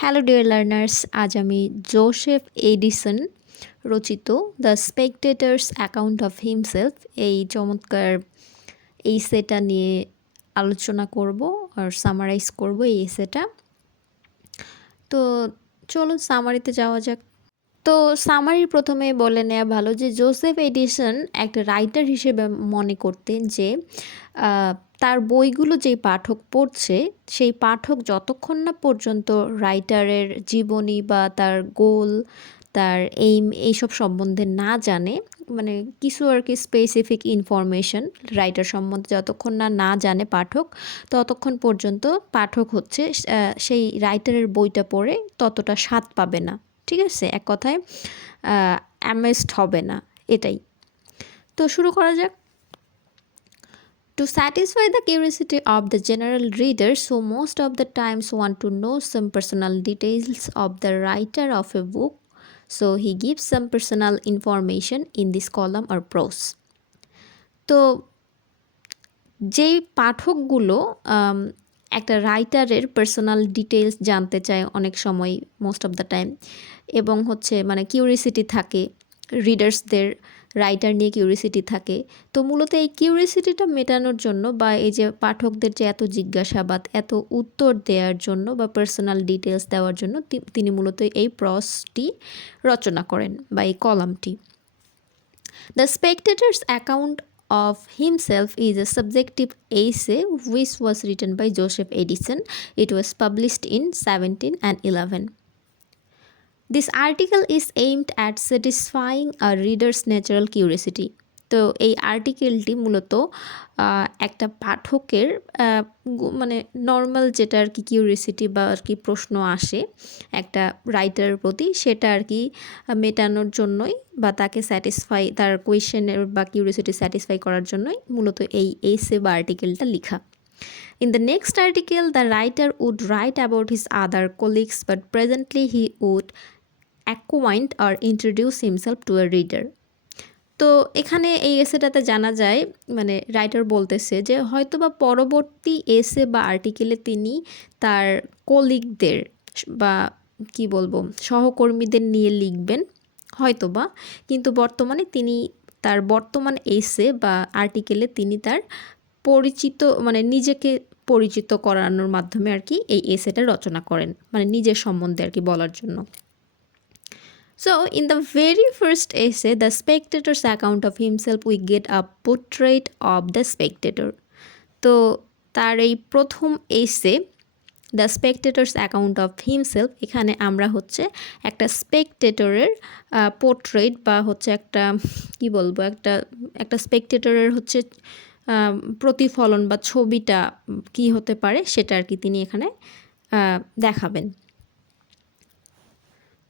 Hello dear learners, আজ আমি Joseph Edison রচিত the spectators account of himself এই চমৎকার এসেটা নিয়ে আলোচনা করব আর সামারাইজ করব এই এসেটা। তো চলুন সামারিতে যাওয়া যাক। তো সামারির প্রথমে বলে নেওয়া ভালো যে জোসেফ এডিসন একটা রাইটার হিসেবে মনে করতেন যে তার বইগুলো যেই পাঠক পড়ছে সেই পাঠক যতক্ষণ না পর্যন্ত রাইটারের জীবনী বা তার গোল, তার এইম এইসব সম্বন্ধে না জানে, মানে কিছু আর কি স্পেসিফিক ইনফরমেশন রাইটার সম্বন্ধে যতক্ষণ না জানে পাঠক, ততক্ষণ পর্যন্ত পাঠক হচ্ছে সেই রাইটারের বইটা পড়ে ততটা স্বাদ পাবে না। ঠিক আছে, এক কথায় অ্যামেজড হবে না, এটাই। তো শুরু করা যাক। To satisfy the curiosity of the general readers who most of the times want to know some personal details of the writer of a book, so he gives some personal information in this column or prose. তো যেই পাঠকগুলো একটা রাইটারের personal details জানতে চায় অনেক সময়, most of the time, এবং হচ্ছে মানে কিউরিসিটি থাকে রিডার্সদের, রাইটার নিয়ে কিউরিসিটি থাকে। তো মূলত এই কিউরিসিটিটা মেটানোর জন্য বা এই যে পাঠকদের যে এত জিজ্ঞাসাবাদ, এত উত্তর দেওয়ার জন্য বা পার্সোনাল ডিটেলস দেওয়ার জন্য তিনি মূলত এই প্রসটি রচনা করেন বা এই কলামটি। The spectators account of himself is a subjective essay which was written by Joseph Addison. It was published in 1711. This article is aimed at satisfying a reader's natural curiosity. তো এই আর্টিকেলটি মূলত একটা পাঠকের মানে নর্মাল যেটা আর কি কিউরিসিটি বা আর কি প্রশ্ন আসে একটা রাইটারের প্রতি, সেটা আর কি মেটানোর জন্যই বা তাকে স্যাটিসফাই, তার কোয়েশ্চেনের বা কিউরিসিটি স্যাটিসফাই করার জন্যই মূলত এই এসে বা আর্টিকেলটা লেখা। In the next article, the writer would write about his other colleagues, but presently he would acquaint or introduce himself to a reader. তো এখানে এই এসেটাতে জানা যায়, মানে রাইটার বলতেছে যে হয়তোবা পরবর্তী এসে বা আর্টিকেলে তিনি তার কলিগদের বা কি বলবো সহকর্মীদের নিয়ে লিখবেন হয়তোবা, কিন্তু বর্তমানে তিনি তার বর্তমান এসে বা আর্টিকেলে তিনি তার পরিচিত মানে নিজেকে পরিচিত করানোর মাধ্যমে আর কি এই এসেটা রচনা করেন, মানে নিজের সম্বন্ধে আর কি বলার জন্য। So, in the very first essay, The Spectator's Account of Himself, we get a portrait of the spectator. তো তার এই প্রথম এসে দ্য স্পেকটেটরস অ্যাকাউন্ট অফ হিমসেলফ, এখানে আমরা হচ্ছে একটা স্পেকটেটরের পোর্ট্রেট বা হচ্ছে একটা কি বলবো একটা স্পেকটেটরের হচ্ছে প্রতিফলন বা ছবিটা কি হতে পারে সেটা আর কি তিনি এখানে দেখাবেন।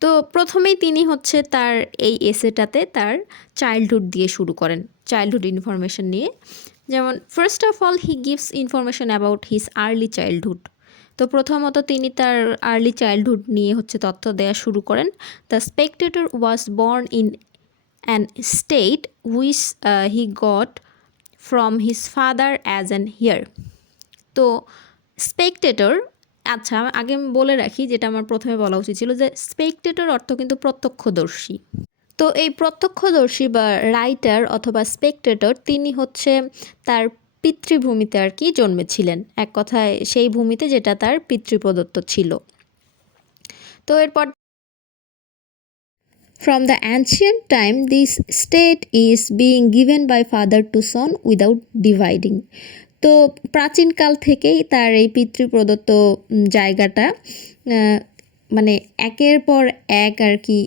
তো প্রথমেই তিনি হচ্ছে তার এই এসেটাতে তার চাইল্ডহুড দিয়ে শুরু করেন, চাইল্ডহুড ইনফরমেশন নিয়ে। যেমন first of all he gives information about his early childhood. তো প্রথমত তিনি তার আর্লি চাইল্ডহুড নিয়ে হচ্ছে তথ্য দেওয়া শুরু করেন। The Spectator was born in an state which he got from his father as an here. তো স্পেকটেটর, আচ্ছা আগে আমি বলে রাখি, যেটা আমার প্রথমে বলা উচিত ছিল, যে স্পেকটেটর অর্থ কিন্তু প্রত্যক্ষদর্শী। তো এই প্রত্যক্ষদর্শী বা রাইটার অথবা স্পেকটেটর তিনি হচ্ছে তার পিতৃভূমিতে আর কি জন্মেছিলেন, এক কথায় সেই ভূমিতে যেটা তার পিতৃপ্রদত্ত ছিল। তো এরপর From the ancient time, this state is being given by father to son without dividing. তো প্রাচীনকাল থেকেই তার এই পিতৃপ্রদত্ত জায়গাটা মানে একের পর এক আর কি,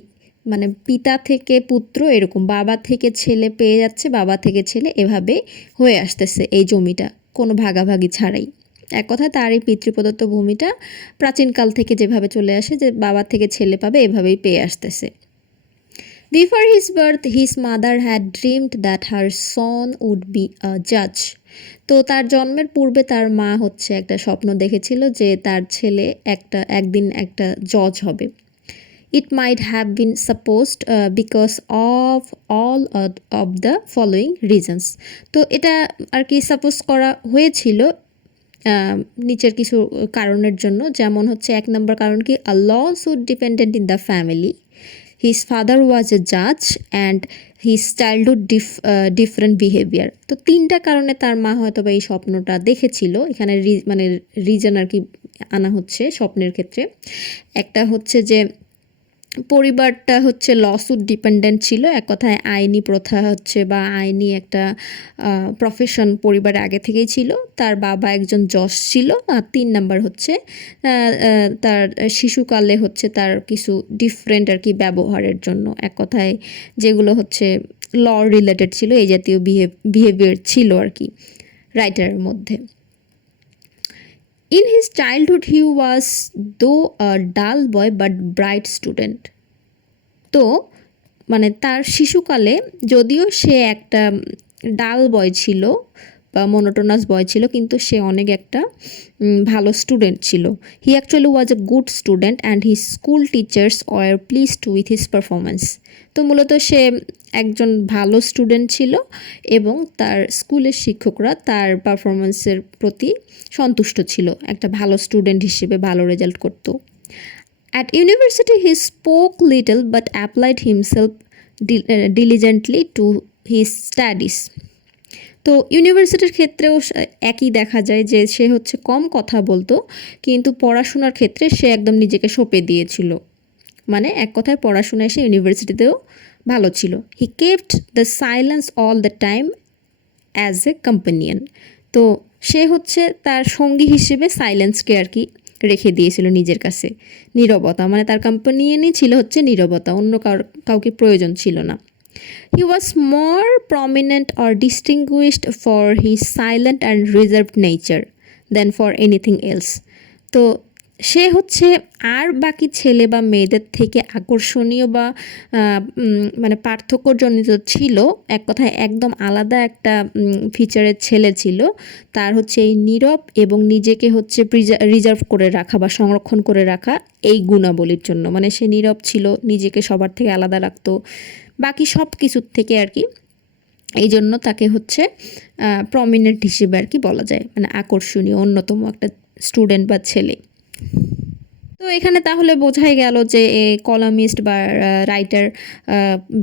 মানে পিতা থেকে পুত্র এরকম, বাবা থেকে ছেলে পেয়ে যাচ্ছে, বাবা থেকে ছেলে এভাবে হয়ে আসতেছে এই জমিটা কোনো ভাগাভাগি ছাড়াই। এক কথায় তার এই পিতৃপ্রদত্ত ভূমিটা প্রাচীনকাল থেকে যেভাবে চলে আসে, যে বাবা থেকে ছেলে পাবে এভাবেই পেয়ে আসতেছে। Before his birth, his mother had dreamed that her son would be a judge. তো তার জন্মের পূর্বে তার মা হচ্ছে একটা স্বপ্ন দেখেছিল যে তার ছেলে একদিন একটা জজ হবে। It might have been supposed because of all of the following reasons. তো এটা আর কি সাপোজ করা হয়েছিল নিচের কিছু কারণের জন্য, যেমন হচ্ছে 1 নম্বর কারণ কি, a lawsuit dependent in the family, his father was a জাজ and his childhood different behaviour. তো 3টা কারণে তার মা হয়তো বা এই স্বপ্নটা দেখেছিল। এখানে মানে রিজন আর কি আনা হচ্ছে স্বপ্নের ক্ষেত্রে। একটা হচ্ছে যে পরিবারটা হচ্ছে লসুট ডিপেন্ডেন্ট ছিল, এক কথায় আইনি প্রথা হচ্ছে বা আইনি একটা প্রফেশন পরিবারে আগে থেকেই ছিল। তার বাবা একজন জজ ছিল। আর 3 নাম্বার হচ্ছে তার শিশুকালে হচ্ছে তার কিছু ডিফারেন্ট আর কি ব্যবহারের জন্য, এক কথায় যেগুলো হচ্ছে ল রিলেটেড ছিল, এই জাতীয় বিহেভিয়ার ছিল আর কি রাইটারের মধ্যে। In his childhood he was though a dull boy but bright student. তো মানে তার শিশুকালে যদিও সে একটা ডাল বয় ছিল বা মনোটোনাস বয় ছিল, কিন্তু সে অনেক একটা ভালো স্টুডেন্ট ছিল। He actually was a good student and his school teachers were pleased with his performance. তো মূলত সে একজন ভালো স্টুডেন্ট ছিল এবং তার স্কুলের শিক্ষকরা তার পারফরমেন্সের প্রতি সন্তুষ্ট ছিল, একটা ভালো স্টুডেন্ট হিসেবে ভালো রেজাল্ট করতো। At university he spoke little but applied himself diligently to his studies. তো ইউনিভার্সিটির ক্ষেত্রেও একই দেখা যায় যে সে হচ্ছে কম কথা বলতো, কিন্তু পড়াশোনার ক্ষেত্রে সে একদম নিজেকে সঁপে দিয়েছিল। মানে এক কথায় পড়াশোনায় সে ইউনিভার্সিটিতেও ভালো ছিল। হি kept the silence all the time as a companion. তো সে হচ্ছে তার সঙ্গী হিসেবে সাইলেন্সকে আর কি রেখে দিয়েছিল নিজের কাছে, নীরবতা, মানে তার কম্পানিয়নই ছিল হচ্ছে নীরবতা, অন্য কাউকে প্রয়োজন ছিল না। He was more prominent or distinguished for his silent and reserved nature than for anything else. তো সে হচ্ছে আর বাকি ছেলে বা মেয়েদের থেকে আকর্ষণীয় বা মানে পার্থক্যজনিত ছিল, এক কথায় একদম আলাদা একটা ফিচারের ছেলে ছিল। তার হচ্ছে এই নীরব এবং নিজেকে হচ্ছে রিজার্ভ করে রাখা বা সংরক্ষণ করে রাখা এই গুণাবলীর জন্য, মানে সে নীরব ছিল, নিজেকে সবার থেকে আলাদা রাখতো বাকি সব কিছুর থেকে আর কি। এই জন্য তাকে হচ্ছে প্রমিনেন্ট হিসেবে আর কি বলা যায়, মানে আকর্ষণীয় অন্যতম একটা স্টুডেন্ট বা ছেলে। তো এখানে তাহলে বোঝাই গেল যে কলামিস্ট বা রাইটার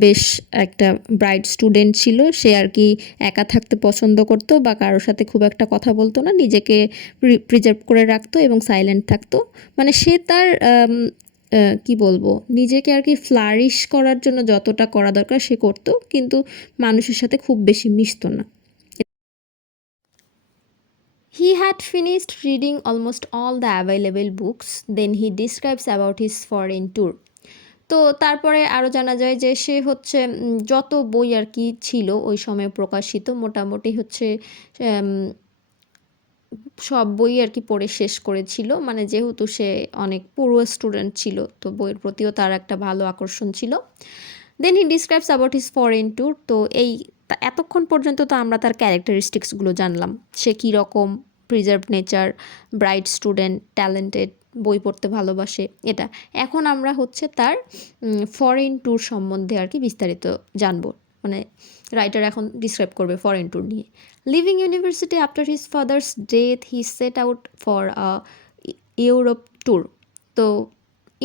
বেশ একটা ব্রাইট স্টুডেন্ট ছিল। সে আর কি একা থাকতে পছন্দ করতো বা কারোর সাথে খুব একটা কথা বলতো না, নিজেকে প্রিজার্ভ করে রাখতো এবং সাইলেন্ট থাকতো। মানে সে তার কি বলবো, নিজেকে আর কি ফ্লারিশ করার জন্য যতটা করা দরকার সে করতো, কিন্তু মানুষের সাথে খুব বেশি মিশতো না। He had finished reading almost all the available books. Then he describes about his foreign tour. তো তারপরে আরও জানা যায় যে সে হচ্ছে যত বই আর কি ছিল ওই সময় প্রকাশিত মোটামুটি হচ্ছে সব বই আর কি পড়ে শেষ করেছিল। মানে যেহেতু সে অনেক পুরো স্টুডেন্ট ছিল, তো বইয়ের প্রতিও তার একটা ভালো আকর্ষণ ছিল। Then he describes about his foreign tour. তো এই এতক্ষণ পর্যন্ত তো আমরা তার ক্যারেক্টারিস্টিক্সগুলো জানলাম, সে কীরকম, preserve nature, bright student, talented, বই পড়তে ভালোবাসে, এটা। এখন আমরা হচ্ছে তার ফরেন ট্যুর সম্বন্ধে আর কি বিস্তারিত জানবো, মানে রাইটার এখন ডিসক্রাইব করবে ফরেন ট্যুর নিয়ে। Living university after his father's death he said out for a Europe tour. তো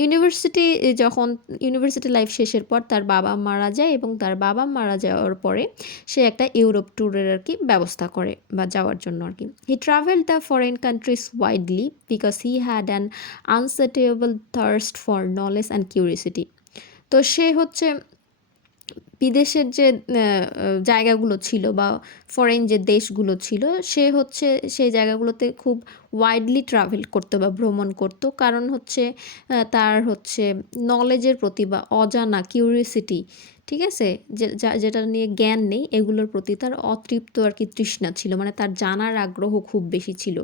ইউনিভার্সিটি লাইফ শেষের পর তার বাবা মারা যায় এবং তার বাবা মারা যাওয়ার পরে সে একটা ইউরোপ ট্যুরের আর কি ব্যবস্থা করে বা যাওয়ার জন্য আর কি। He travelled the foreign countries widely because he had an unsatiable thirst for knowledge and curiosity. তো সে হচ্ছে বিদেশের যে জায়গাগুলো ছিল বা ফরেন যে দেশগুলো ছিল, সে হচ্ছে সেই জায়গাগুলোতে খুব ওয়াইডলি ট্রাভেল করতো বা ভ্রমণ করতো, কারণ হচ্ছে তার হচ্ছে নলেজের প্রতি বা অজানা কিউরিওসিটি, ঠিক আছে, যেটা নিয়ে জ্ঞান নেই এগুলোর প্রতি তার অতৃপ্ত আর কি তৃষ্ণা ছিল, মানে তার জানার আগ্রহ খুব বেশি ছিল।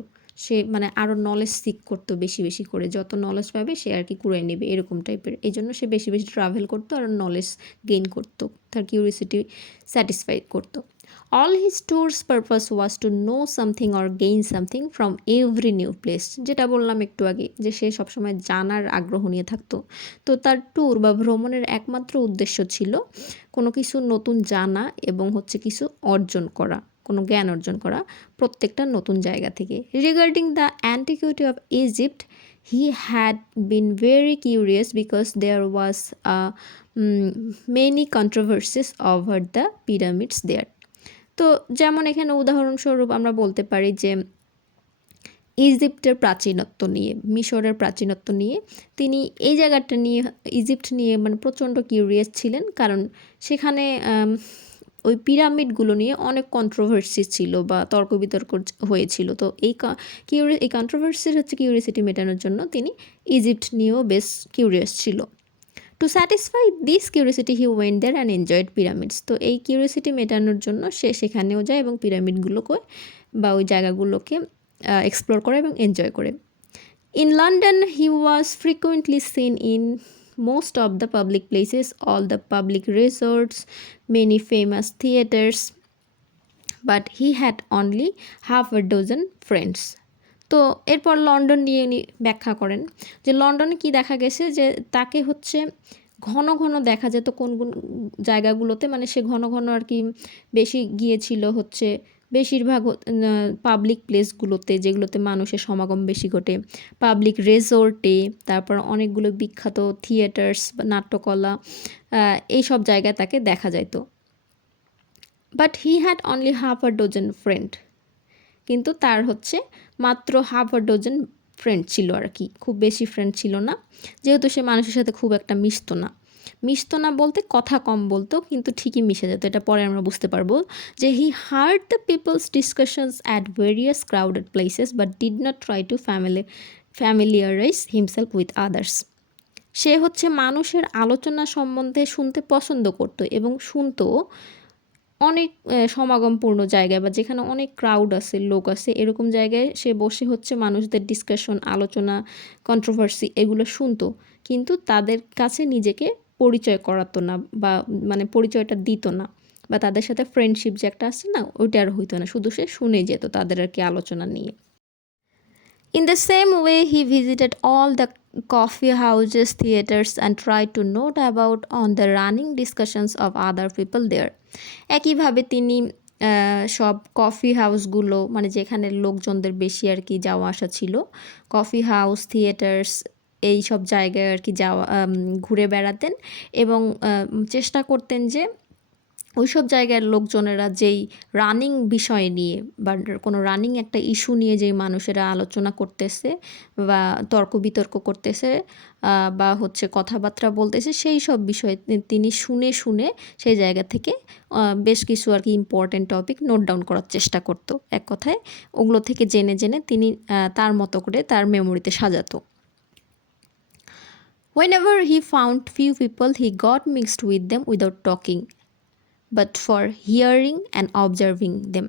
সে মানে আরও নলেজ সিক করতো বেশি বেশি করে, যত নলেজ পাবে সে আর কি কুড়িয়ে নেবে এরকম টাইপের। এই জন্য সে বেশি বেশি ট্রাভেল করতো আর নলেজ গেইন করতো, তার কিউরিওসিটি স্যাটিসফাই করতো। All his tours purpose was to know something or gain something from every new place. যেটা বললাম একটু আগে যে সে সবসময় জানার আগ্রহ নিয়ে থাকতো। তো তার ট্যুর বা ভ্রমণের একমাত্র উদ্দেশ্য ছিল কোনো কিছু নতুন জানা এবং হচ্ছে কিছু অর্জন করা, কোনো জ্ঞান অর্জন করা, প্রত্যেকটা নতুন জায়গা থেকে। Regarding the antiquity of Egypt, he had been very curious because there was many controversies over the pyramids there. তো যেমন এখানে উদাহরণস্বরূপ আমরা বলতে পারি যে ইজিপ্টের প্রাচীনত্ব নিয়ে, মিশরের প্রাচীনত্ব নিয়ে তিনি এই জায়গাটা নিয়ে, ইজিপ্ট নিয়ে মানে প্রচণ্ড কিউরিয়াস ছিলেন, কারণ সেখানে ওই পিরামিডগুলো নিয়ে অনেক কন্ট্রোভার্সি ছিল বা তর্ক বিতর্ক হয়েছিল। তো এই কন্ট্রোভার্সির কিউরিয়াসিটি মেটানোর জন্য তিনি ইজিপ্ট নিয়েও বেশ কিউরিয়াস ছিল। To satisfy this curiosity he went there and enjoyed pyramids. তো এই কিউরিয়াসিটি মেটানোর জন্য সে সেখানেও যায় এবং পিরামিডগুলোকে বা ওই জায়গাগুলোকে এক্সপ্লোর করে এবং এনজয় করে। In London he was frequently seen in most of the public places, all the public resorts, many famous theaters, but he had only half a dozen friends. তো এরপর লন্ডন নিয়ে উনি ব্যাখ্যা করেন যে লন্ডনে কি দেখা গেছে যে তাকে হচ্ছে ঘন ঘন দেখা যেত কোন কোন জায়গাগুলোতে, মানে সে ঘন ঘন আর কি বেশি গিয়েছিল হচ্ছে বেশিরভাগ পাবলিক প্লেসগুলোতে, যেগুলোতে মানুষের সমাগম বেশি ঘটে, পাবলিক রেজর্টে, তারপর অনেকগুলো বিখ্যাত থিয়েটার্স বা নাট্যকলা, এইসব জায়গায় তাকে দেখা যেত। But he had only half a dozen friend, কিন্তু তার হচ্ছে মাত্র হাফ আ ডজন ফ্রেন্ড ছিল আর কি, খুব বেশি ফ্রেন্ড ছিল না, যেহেতু সে মানুষের সাথে খুব একটা মিশতো না বলতে কথা কম বলতো, কিন্তু ঠিকই মিশে যেত। এটা পরে আমরা বুঝতে পারবো যে he heard the peoples discussions at various crowded places but did not try to familiarise himself with others. সে হচ্ছে মানুষের আলোচনা সম্বন্ধে শুনতে পছন্দ করতো এবং শুনতো অনেক সমাগমপূর্ণ জায়গায় বা যেখানে অনেক ক্রাউড আছে, লোক আছে, এরকম জায়গায় সে বসে হচ্ছে মানুষদের ডিসকাশন, আলোচনা, কন্ট্রোভার্সি এগুলো শুনতো, কিন্তু তাদের কাছে নিজেকে পরিচয় করাতো না বা মানে পরিচয়টা দিত না, বা তাদের সাথে ফ্রেন্ডশিপ যে একটা আছে না, ওইটা আর হইতো না, শুধু সে শুনে যেত তাদের আর কি আলোচনা নিয়ে। In the same way, he visited all the coffee houses, theaters, and tried to note about on the running discussions of other people there. একইভাবে তিনি সব কফি হাউসগুলো, মানে যেখানে লোকজনদের বেশি আর কি যাওয়া আসা ছিল, কফি হাউস, থিয়েটার্স, এই সব জায়গায় আর কি যাওয়া, ঘুরে বেড়াতেন এবং চেষ্টা করতেন যে ওইসব জায়গার লোকজনেরা যেই রানিং বিষয় নিয়ে বা কোনো রানিং একটা ইস্যু নিয়ে যেই মানুষেরা আলোচনা করতেছে বা তর্ক বিতর্ক করতেছে বা হচ্ছে কথাবার্তা বলতেছে, সেই সব বিষয়ে তিনি শুনে শুনে সেই জায়গা থেকে বেশ কিছু আর কি ইম্পর্টেন্ট টপিক নোট ডাউন করার চেষ্টা করতো। এক কথায় ওগুলো থেকে জেনে জেনে তিনি তার মতো করে তার মেমোরিতে সাজাতো। Whenever he found few people, he got mixed with them without talking, but for hearing and observing them.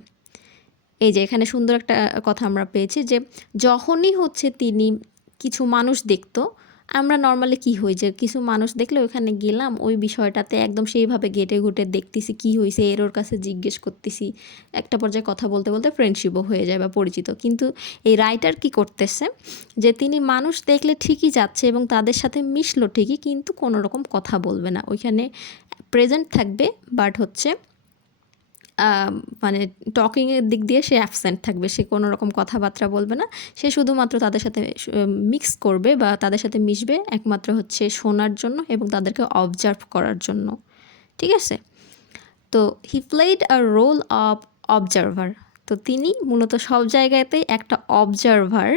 এই যে এখানে সুন্দর একটা কথা আমরা পেয়েছি যে যখনই হচ্ছে তিনি কিছু মানুষ দেখতো, আমরা নর্মালি কি হই যে কিছু মানুষ দেখলে ওখানে গেলাম, ওই বিষয়টাতে একদম সেইভাবে ঘেটে ঘুটে দেখতেছি কী হয়েছে, এর ওর কাছে জিজ্ঞেস করতেছি, একটা পর্যায়ে কথা বলতে বলতে ফ্রেন্ডশিপও হয়ে যায় বা পরিচিত। কিন্তু এই রাইটার কি করতেছে যে তিনি মানুষ দেখলে ঠিকই যাচ্ছে এবং তাদের সাথে মিশলো ঠিকই, কিন্তু কোনো রকম কথা বলবে না, ওইখানে প্রেজেন্ট থাকবে, বাট হচ্ছে মানে টকিংয়ের দিক দিয়ে সে অ্যাবসেন্ট থাকবে, সে কোনো রকম কথাবার্তা বলবে না, সে শুধুমাত্র তাদের সাথে মিক্স করবে বা তাদের সাথে মিশবে একমাত্র হচ্ছে শোনার জন্য এবং তাদেরকে অবজার্ভ করার জন্য। ঠিক আছে, তো he played a role of observer. তো তিনি মূলত সব জায়গাতেই একটা অবজারভার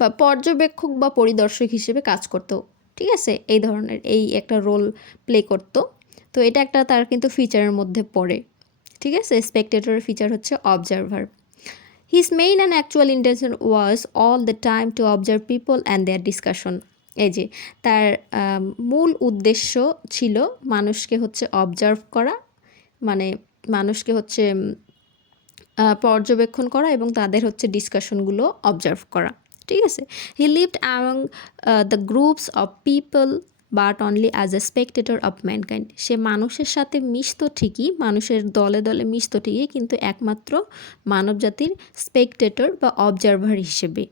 বা পর্যবেক্ষক বা পরিদর্শক হিসেবে কাজ করতো। ঠিক আছে, এই ধরনের এই একটা রোল প্লে করতো। তো এটা একটা তার কিন্তু ফিচারের মধ্যে পড়ে। ঠিক আছে, স্পেকটেটরের ফিচার হচ্ছে observer. His main and actual intention was all the time to observe people and their discussion. এই যে তার মূল উদ্দেশ্য ছিল মানুষকে হচ্ছে অবজার্ভ করা, মানে মানুষকে হচ্ছে পর্যবেক্ষণ করা এবং তাদের হচ্ছে ডিসকাশনগুলো অবজার্ভ করা। ঠিক আছে, he lived among the groups of people but only as a spectator of mankind. সে মানুষের সাথে মিশতো ঠিকই, মানুষের দলে দলে মিশতো ঠিকই, কিন্তু একমাত্র মানবজাতির স্পেকটেটর বা অবজারভার হিসেবে।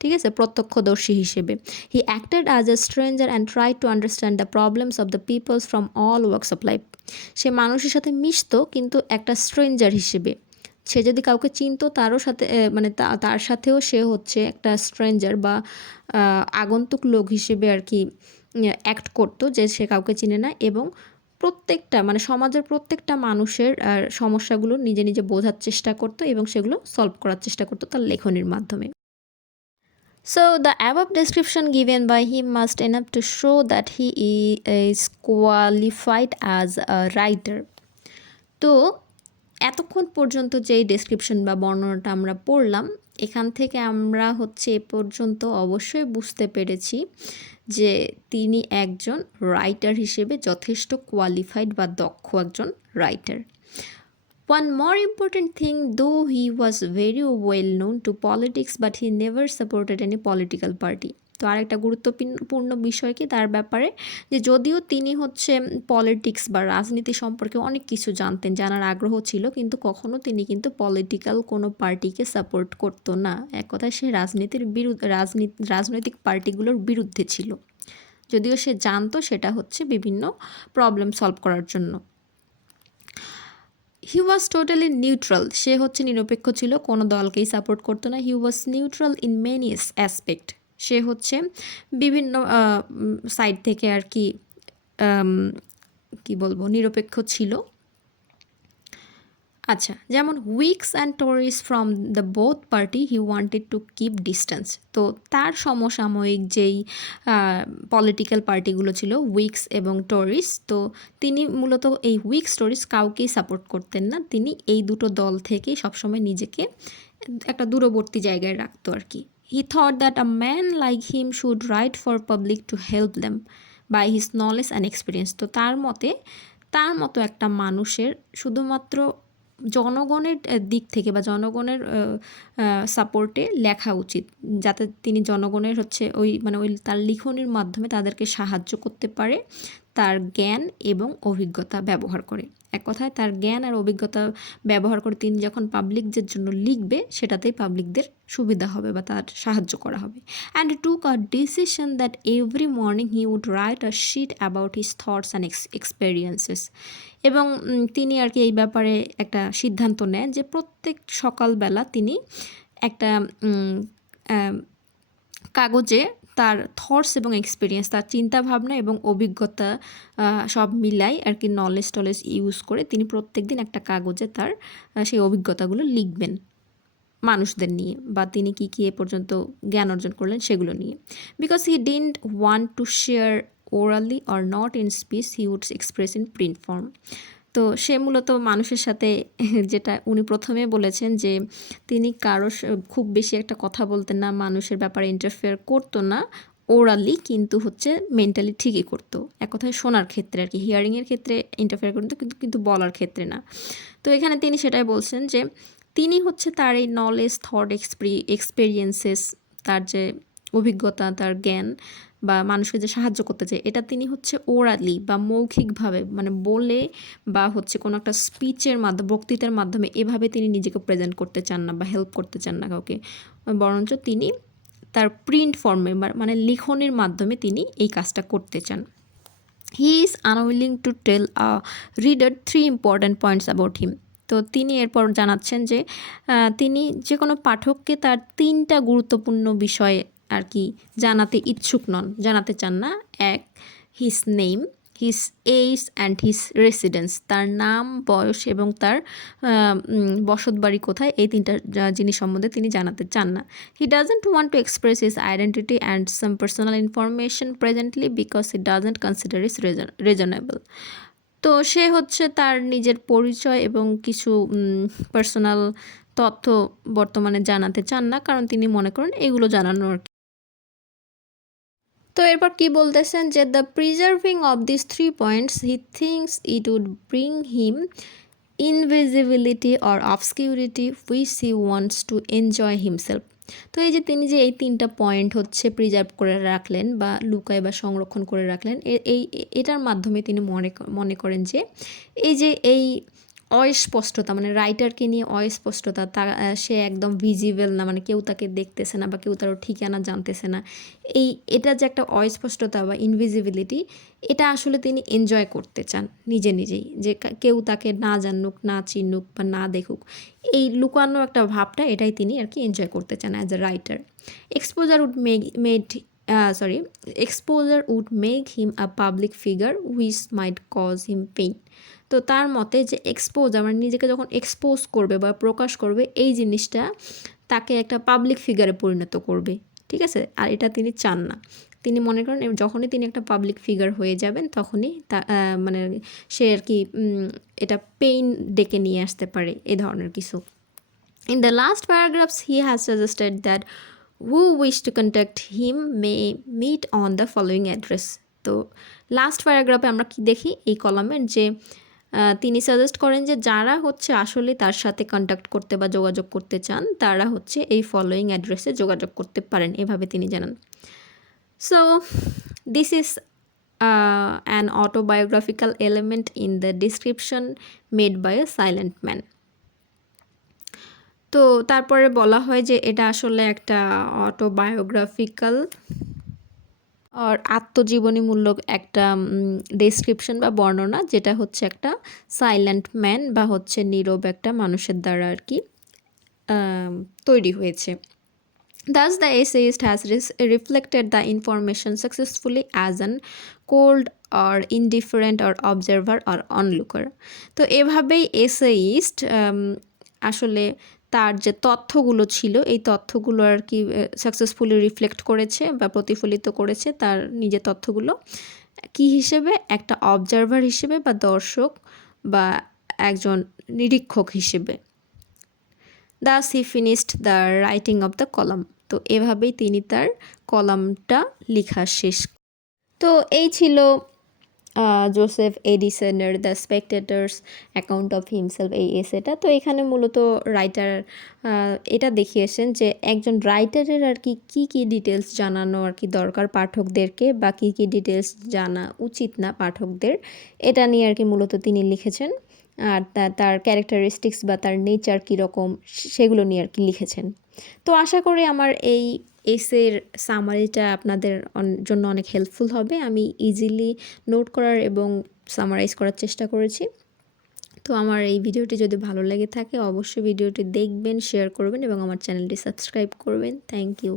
ঠিক আছে, প্রত্যক্ষদর্শী হিসেবে। He acted as a stranger and try to understand the problems of the peoples from all works of life. সে মানুষের সাথে মিশতো কিন্তু একটা স্ট্রেঞ্জার হিসেবে, সে যদি কাউকে চিনতো তারও সাথে মানে তার সাথেও সে হচ্ছে একটা স্ট্রেঞ্জার বা আগন্তুক লোক হিসেবে আর কি অ্যাক্ট করতো, যে সে কাউকে চিনে না, এবং প্রত্যেকটা মানে সমাজের প্রত্যেকটা মানুষের সমস্যাগুলো নিজে নিজে বোঝার চেষ্টা করতো এবং সেগুলো সলভ করার চেষ্টা করতো তার লেখনীর মাধ্যমে। So the above description given by him must enough to show that he is qualified as a writer. তো এতক্ষণ পর্যন্ত যেই ডেসক্রিপশন বা বর্ণনাটা আমরা পড়লাম, এখান থেকে আমরা হচ্ছে এ পর্যন্ত অবশ্যই বুঝতে পেরেছি যে তিনি একজন রাইটার হিসেবে যথেষ্ট কোয়ালিফাইড বা দক্ষ একজন writer. One more important thing, though he was very well known to politics, but he never supported any political party. তো আরেকটা গুরুত্বপূর্ণ বিষয় কি তার ব্যাপারে, যে যদিও তিনি হচ্ছে পলিটিক্স বা রাজনীতি সম্পর্কে অনেক কিছু জানতেন, জানার আগ্রহ ছিল, কিন্তু কখনো তিনি কিন্তু পলিটিক্যাল কোনো পার্টিকে সাপোর্ট করতো না। এক কথায় সে রাজনৈতিক পার্টিগুলোর বিরুদ্ধে ছিল, যদিও সে জানতো সেটা হচ্ছে বিভিন্ন প্রবলেম সলভ করার জন্য। হি ওয়াজ টোটালি নিউট্রাল, সে হচ্ছে নিরপেক্ষ ছিল, কোনো দলকেই সাপোর্ট করতো না। He was neutral in many aspect, সে হচ্ছে বিভিন্ন সাইড থেকে আর কি বলবো নিরপেক্ষ ছিল। আচ্ছা, যেমন Whigs and Tories from the both party he wanted to keep distance. তো তার সমসাময়িক যেই পলিটিক্যাল পার্টিগুলো ছিল উইকস এবং টরিস, তো তিনি মূলত এই উইকস টরিস কাউকেই সাপোর্ট করতেন না, তিনি এই দুটো দল থেকেই সবসময় নিজেকে একটা দূরবর্তী জায়গায় রাখতো আর কি। He thought that a man like him should write for public to help them by his knowledge and experience. তো তার মতে তার মতো একটা মানুষের শুধুমাত্র জনগণের দিক থেকে বা জনগণের সাপোর্টে লেখা উচিত, যাতে তিনি জনগণের হচ্ছে ওই তার লিখনির মাধ্যমে তাদেরকে সাহায্য করতে পারে তার জ্ঞান এবং অভিজ্ঞতা ব্যবহার করে। এক কথায় তার জ্ঞান আর অভিজ্ঞতা ব্যবহার করে তিনি যখন পাবলিকদের জন্য লিখবে, সেটাতেই পাবলিকদের সুবিধা হবে বা তার সাহায্য করা হবে। And took a decision that every morning he would write a sheet about his thoughts and experiences. এবং তিনি আর কি এই ব্যাপারে একটা সিদ্ধান্ত নেন যে প্রত্যেক সকালবেলা তিনি একটা কাগজে তার থটস এবং এক্সপিরিয়েন্স, তার চিন্তাভাবনা এবং অভিজ্ঞতা সব মিলাই আর কি নলেজ ইউজ করে তিনি প্রত্যেকদিন একটা কাগজে তার সেই অভিজ্ঞতাগুলো লিখবেন মানুষদের নিয়ে, বা তিনি কী কী এ পর্যন্ত জ্ঞান অর্জন করলেন সেগুলো নিয়ে। Because he didn't want to share orally or not in speech, he would express in print form. তো সে মূলত মানুষের সাথে যেটা উনি প্রথমে বলেছেন যে তিনি কারো খুব বেশি একটা কথা বলতেন না, মানুষের ব্যাপারে ইন্টারফেয়ার করতো না ওরালি, কিন্তু হচ্ছে মেন্টালি ঠিকই করতো। এক কথায় শোনার ক্ষেত্রে আর কি, হিয়ারিংয়ের ক্ষেত্রে ইন্টারফেয়ার করতো কিন্তু বলার ক্ষেত্রে না। তো এখানে তিনি সেটাই বলছেন যে তিনি হচ্ছে তার এই নলেজ, থট, এক্সপেরিয়েন্সেস, তার যে অভিজ্ঞতা, তার জ্ঞান বা মানুষকে যে সাহায্য করতে চায়, এটা তিনি হচ্ছে ওরালি বা মৌখিকভাবে বলে বা হচ্ছে কোনো একটা স্পিচের মাধ্যমে, বক্তৃতার মাধ্যমে এভাবে তিনি নিজেকে প্রেজেন্ট করতে চান না বা হেল্প করতে চান না কাউকে, বরঞ্চ তিনি তার প্রিন্ট ফর্মে লিখনের মাধ্যমে তিনি এই কাজটা করতে চান। He is unwilling to tell a reader 3 important points about him. তো তিনি এরপর জানাচ্ছেন যে তিনি যে কোনো পাঠককে তার 3টা গুরুত্বপূর্ণ বিষয় আর কি জানাতে ইচ্ছুক নন, জানাতে চান না। 1, his name, his age and his residence, তার নাম, বয়স এবং তার বসতবাড়ি কোথায়, এই 3টা জিনিস সম্বন্ধে তিনি জানাতে চান না। He doesn't want to express his identity and some personal information presently because he doesn't consider is reasonable. তো সে হচ্ছে তার নিজের পরিচয় এবং কিছু পার্সোনাল তথ্য বর্তমানে জানাতে চান না, কারণ তিনি মনে করেন এগুলো জানানোর। তো এরপর কি বলতেছেন যে the preserving of this 3 points he thinks it would bring him invisibility or obscurity which he wants to enjoy himself. তো এই যে তিনি যে এই 3টা পয়েন্ট হচ্ছে প্রিজার্ভ করে রাখলেন বা লুকায় বা সংরক্ষণ করে রাখলেন, এটার মাধ্যমে তিনি মনে করেন যে এই অস্পষ্টতা, মানে রাইটারকে নিয়ে অস্পষ্টতা, সে একদম ভিজিবল না, মানে কেউ তাকে দেখতেছে না বা কেউ তার ঠিকানা জানতেছে না। এটা যে একটা অস্পষ্টতা বা ইনভিজিবিলিটি, এটা আসলে তিনি এনজয় করতে চান নিজে নিজেই, যে কেউ তাকে না জানুক, না চিনুক বা না দেখুক, এই লুকানো একটা ভাবটা, এটাই তিনি আর কি এনজয় করতে চান as a writer. Exposure would exposure would make him a public figure which might cause him pain. তো তার মতে যে মানে নিজেকে যখন এক্সপোজ করবে বা প্রকাশ করবে, এই জিনিসটা তাকে একটা পাবলিক ফিগারে পরিণত করবে, ঠিক আছে? আর এটা তিনি চান না। তিনি মনে করেন যখনই তিনি একটা পাবলিক ফিগার হয়ে যাবেন, তখনই মানে সে আর কি এটা পেইন ডেকে নিয়ে আসতে পারে, এই ধরনের কিছু। In the last paragraphs, he has suggested that who wish to contact him may meet on the following address. তো লাস্ট প্যারাগ্রাফে আমরা কি দেখি এই কলামের, যে তিনি সাজেস্ট করেন যে যারা হচ্ছে আসলে তার সাথে কন্ট্যাক্ট করতে বা যোগাযোগ করতে চান, তারা হচ্ছে এই ফলোয়িং অ্যাড্রেসে যোগাযোগ করতে পারেন, এভাবে তিনি জানান। So this is an autobiographical element in the description made by a silent man. তো তারপরে বলা হয় যে এটা আসলে একটা অটোবায়োগ্রাফিক্যাল আর আত্মজীবনীমূলক একটা ডেসক্রিপশন বা বর্ণনা, যেটা হচ্ছে একটা সাইলেন্ট ম্যান বা হচ্ছে নীরব একটা মানুষের দ্বারা আর কি তৈরি হয়েছে। Thus, the essayist has reflected the information successfully as an cold or indifferent or observer or onlooker. তো এভাবেই এসেইস্ট আসলে তার যে তথ্যগুলো ছিল, এই তথ্যগুলো আর কি সাকসেসফুলি রিফ্লেক্ট করেছে বা প্রতিফলিত করেছে তার নিজের তথ্যগুলো, কি হিসেবে? একটা অবজারভার হিসেবে বা দর্শক বা একজন নিরীক্ষক হিসেবে। Thus he finished the writing of the column. তো এভাবেই তিনি তার কলামটা লেখা শেষ। তো এই ছিল জোসেফ এডিসনের the spectators account of himself, এই এসেটা। তো এখানে মূলত রাইটার এটা দেখিয়েছেন যে একজন রাইটারের আর কি কী ডিটেলস জানানো আর কি দরকার পাঠকদেরকে, বা কী ডিটেলস জানা উচিত না পাঠকদের, এটা নিয়ে আর কি মূলত তিনি লিখেছেন। আর তার ক্যারেক্টারিস্টিক্স বা তার নেচার কীরকম, সেগুলো নিয়ে আর কি লিখেছেন। তো আশা করি আমার এই এসের সামারিটা আপনাদের জন্য অনেক হেল্পফুল হবে। আমি ইজিলি নোট করার এবং সামারাইজ করার চেষ্টা করেছি। তো আমার এই ভিডিওটি যদি ভালো লেগে থাকে, অবশ্যই ভিডিওটি দেখবেন, শেয়ার করবেন এবং আমার চ্যানেলটি সাবস্ক্রাইব করবেন। Thank you.